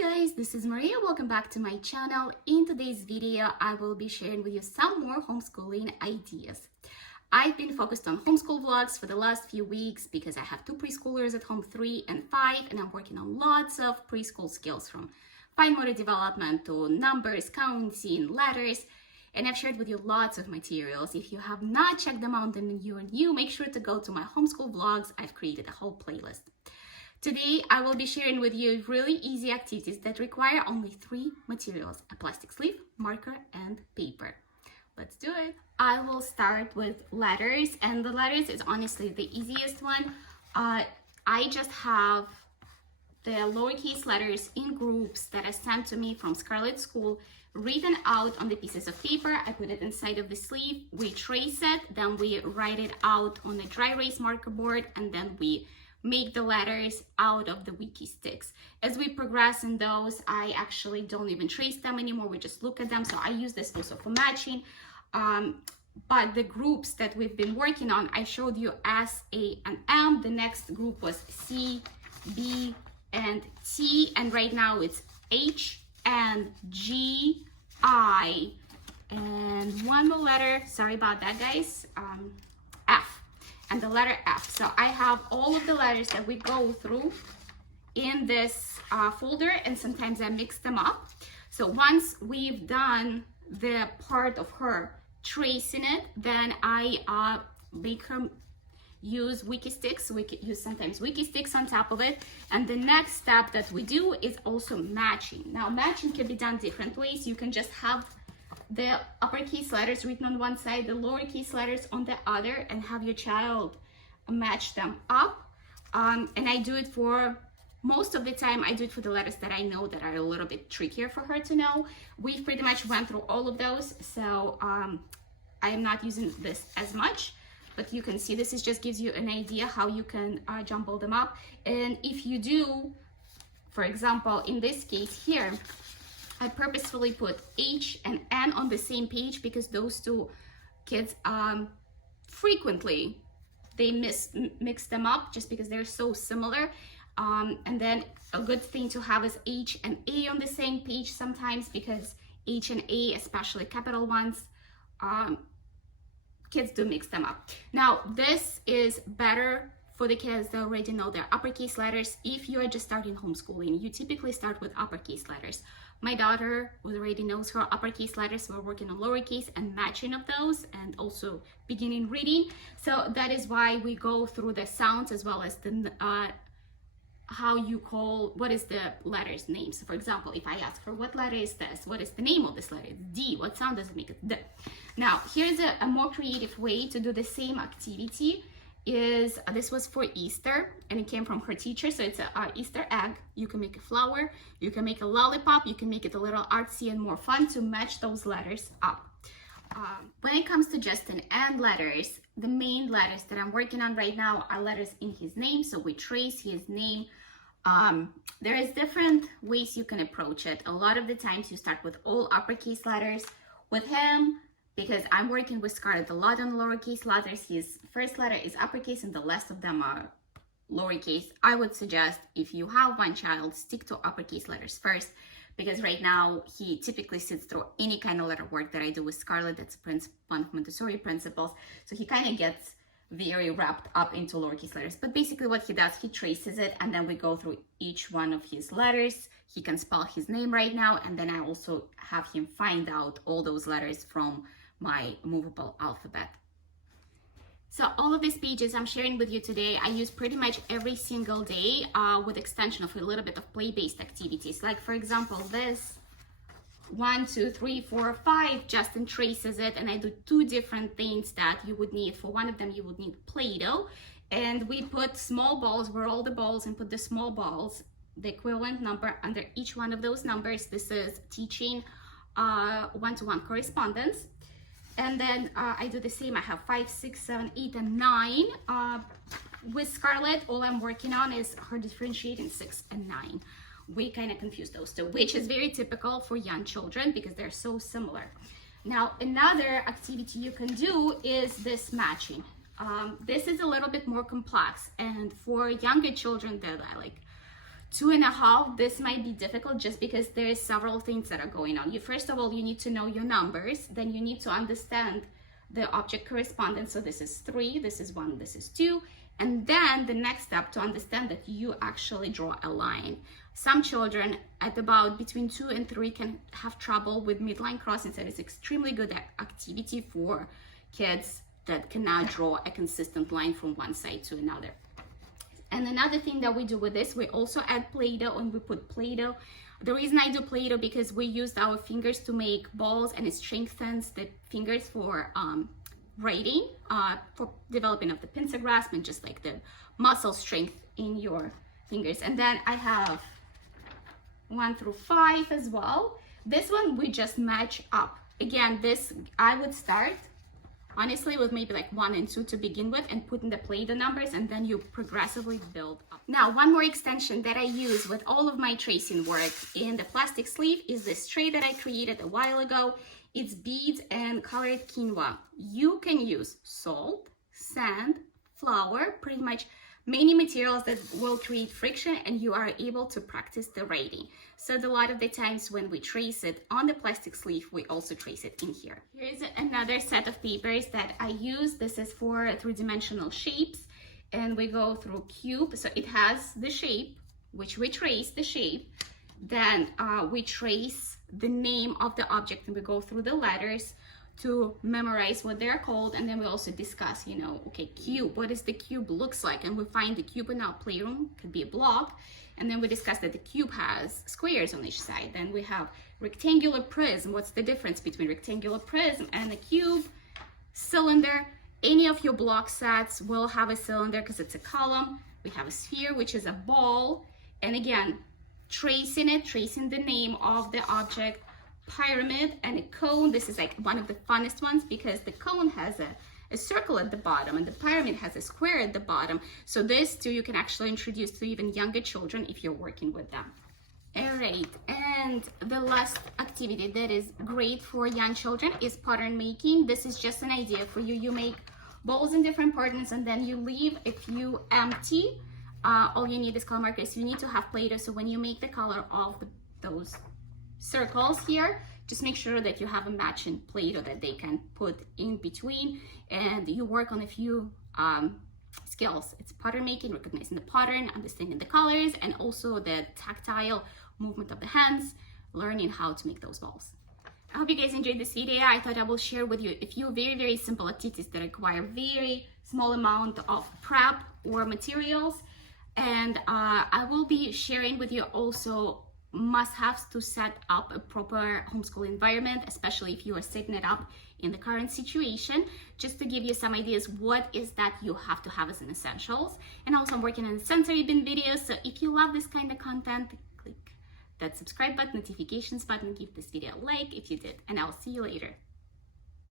guys, this is Maria. Welcome back to my channel. In today's video, I will be sharing with you some more homeschooling ideas. I've been focused on homeschool vlogs for the last few weeks because I have two preschoolers at home, 3 and 5, and I'm working on lots of preschool skills from fine motor development to numbers, counting, letters, and I've shared with you lots of materials. If you have not checked them out and you're new, make sure to go to my homeschool vlogs. I've created a whole playlist. Today, I will be sharing with you really easy activities that require only 3 materials: a plastic sleeve, marker, and paper. Let's do it. I will start with letters, and the letters is honestly the easiest one. I just have the lowercase letters in groups that are sent to me from Scarlett's school, written out on the pieces of paper. I put it inside of the sleeve, we trace it, then we write it out on a dry erase marker board, and then we make the letters out of the wiki sticks. As we progress in those, I actually don't even trace them anymore. We just look at them. So I use this also for matching. But the groups that we've been working on, I showed you S, A, and M. The next group was C, B, and T. And right now it's H and G, I, and one more letter. Sorry about that, guys. F. And the letter F. So I have all of the letters that we go through in this folder, and sometimes I mix them up. So once we've done the part of her tracing it, then I make her use wiki sticks. We could use sometimes wiki sticks on top of it. And the next step that we do is also matching. Now matching can be done different ways. You can just have the uppercase letters written on one side, the lowercase letters on the other, and have your child match them up. And I do it for, most of the time, I do it for the letters that I know that are a little bit trickier for her to know. We've pretty much went through all of those, so I am not using this as much, but you can see this is just gives you an idea how you can jumble them up. And if you do, for example, in this case here, I purposefully put H and N on the same page because those two kids frequently they mix them up just because they're so similar. And then a good thing to have is H and A on the same page sometimes, because H and A, especially capital ones, kids do mix them up. Now this is better for the kids that already know their uppercase letters. If you are just starting homeschooling, you typically start with uppercase letters. My daughter already knows her uppercase letters. We're working on lowercase and matching of those, and also beginning reading. So that is why we go through the sounds as well as the how you call, what is the letter's name. So for example, if I ask her, what letter is this? What is the name of this letter? It's D. What sound does it make? It's D. Now, here's a more creative way to do the same activity. This was for Easter, and it came from her teacher. So it's a Easter egg. You can make a flower, you can make a lollipop, you can make it a little artsy and more fun to match those letters up. When it comes to Justin and letters, the main letters that I'm working on right now are letters in his name. So we trace his name. There is different ways you can approach it. A lot of the times you start with all uppercase letters. With him, because I'm working with Scarlett a lot on lowercase letters, his first letter is uppercase and the rest of them are lowercase. I would suggest, if you have one child, stick to uppercase letters first, because right now he typically sits through any kind of letter work that I do with Scarlett. That's one of Montessori principles. So he kind of gets very wrapped up into lowercase letters. But basically what he does, he traces it, and then we go through each one of his letters. He can spell his name right now, and then I also have him find out all those letters from my movable alphabet. So all of these pages I'm sharing with you today, I use pretty much every single day with extension of a little bit of play-based activities. Like for example, this 1, 2, 3, 4, 5, Justin traces it, and I do 2 different things that you would need. For one of them, you would need Play-Doh, and we put small balls, roll the balls and put the small balls, the equivalent number under each one of those numbers. This is teaching one-to-one correspondence. And then I do the same. I have 5, 6, 7, 8, and 9. With Scarlett, all I'm working on is her differentiating 6 and 9. We kind of confuse those two, which is very typical for young children because they're so similar. Now, another activity you can do is this matching. This is a little bit more complex, and for younger children that are like 2.5, this might be difficult just because there is several things that are going on. First of all, you need to know your numbers, then you need to understand the object correspondence. So this is 3, this is 1, this is 2. And then the next step to understand that you actually draw a line. Some children at about between 2 and 3 can have trouble with midline crossings. That is extremely good activity for kids that cannot draw a consistent line from one side to another. And another thing that we do with this, we also add Play-Doh, and we put Play-Doh. The reason I do Play-Doh because we used our fingers to make balls, and it strengthens the fingers for writing, for developing of the pencil grasp, and just like the muscle strength in your fingers. And then I have 1 through 5 as well. This one we just match up. Again, this I would start honestly with maybe like 1 and 2 to begin with, and put in the Play-Doh numbers, and then you progressively build up. Now, one more extension that I use with all of my tracing work in the plastic sleeve is this tray that I created a while ago. It's beads and colored quinoa. You can use salt, sand, flour, pretty much many materials that will create friction, and you are able to practice the writing. So a lot of the times when we trace it on the plastic sleeve, we also trace it in here. Here's another set of papers that I use. This is for 3-dimensional shapes, and we go through cube. So it has the shape, which we trace the shape. Then we trace the name of the object, and we go through the letters to memorize what they're called. And then we also discuss, okay, cube, what does the cube looks like? And we find the cube in our playroom, could be a block. And then we discuss that the cube has squares on each side. Then we have rectangular prism. What's the difference between rectangular prism and a cube? Cylinder. Any of your block sets will have a cylinder because it's a column. We have a sphere, which is a ball. And again, tracing the name of the object. Pyramid and a cone. This is like one of the funnest ones because the cone has a circle at the bottom, and the pyramid has a square at the bottom. So this too you can actually introduce to even younger children if you're working with them. All right, and the last activity that is great for young children is pattern making. This is just an idea for you. You make balls in different patterns, and then you leave a few empty. All you need is color markers. You need to have Play-Doh, so when you make the color of those circles here, just make sure that you have a matching Play-Doh that they can put in between, and you work on a few skills. It's pattern making, recognizing the pattern, understanding the colors, and also the tactile movement of the hands, learning how to make those balls. I hope you guys enjoyed this video. I thought I will share with you a few very simple activities that require very small amount of prep or materials, and I will be sharing with you also must-haves to set up a proper homeschool environment, especially if you are setting it up in the current situation, just to give you some ideas what is that you have to have as an essentials. And also I'm working on sensory bin videos, so if you love this kind of content, click that subscribe button, notifications button, give this video a like if you did, and I'll see you later.